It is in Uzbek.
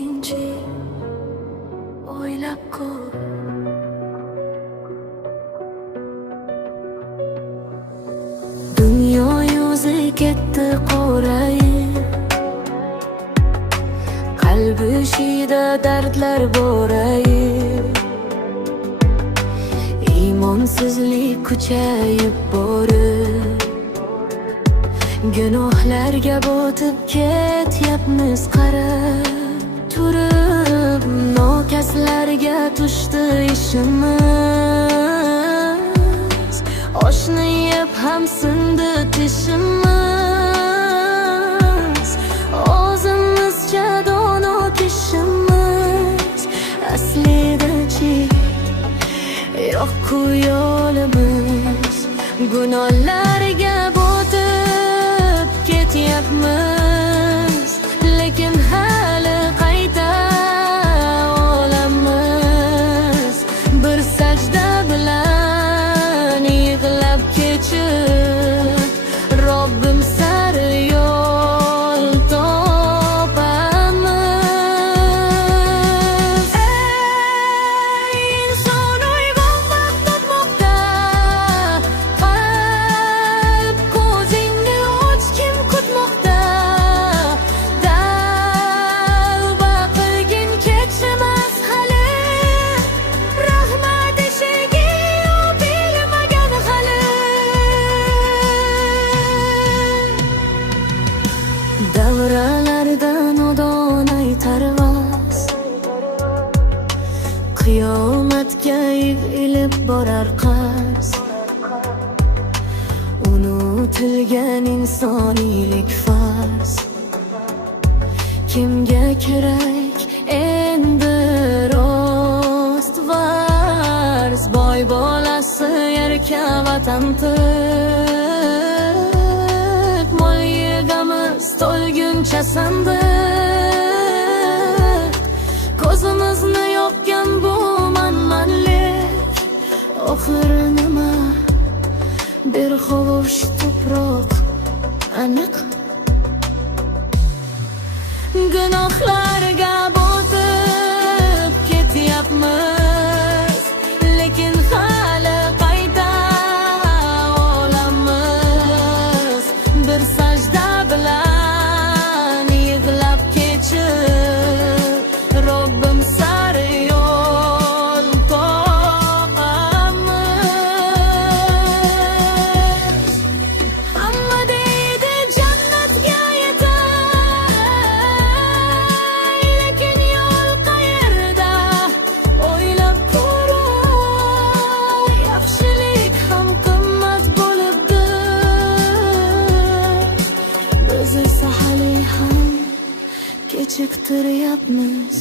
ikkinchi o'ylab ko'r. Dunyo yuzi ketdi qorayib, qalbi ishida dardlar borayib, imonsizlik kuchayib borib, gunohlarga botib ketyapmiz qarab turib. Nokaslarga tushdi ishimiz, oshni yeb ham sindi tishimiz, o'zimizcha dono kishimiz. Aslida-chi yo'q-ku yo'limiz, gunohlarga botib ketyapmiz, lekin hali qayta olamiz. Bir sajda bilan yig'lab kechib, Robbim sari yo'l topamiz. Ey inson, uyg'on, vaqt o'tmoqda, qalb ko'zingni och, kim kutmoqda? Tavba qilgin, kechirmas hali, rahmat eshigi yopilmagan hali. Davralarda nodon aytar va'z, qiyomatga ilib borar qarz. Unutilgan insoniylik farz, kimga kerak endi rost varz? Boy bolasi erka vatan tiq, mol yegamiz to'lguncha sandiq. Ko'zimizni yopgan bu manmanlik, oxiri nima? Bir hovuch tuproq aniq. Gunohlarga botib ketyapmiz, lekin hali qayta olamiz. Bir sajda bilan yig'lab kechib, Robbim sari yo'l topamiz. Hamma deydi jannatga yetay, lekin yo'l qayerda? O'ylab ko'r, yaxshilik ham qimmat bo'libdi. Biz esa hali ham kechiktiryapmiz.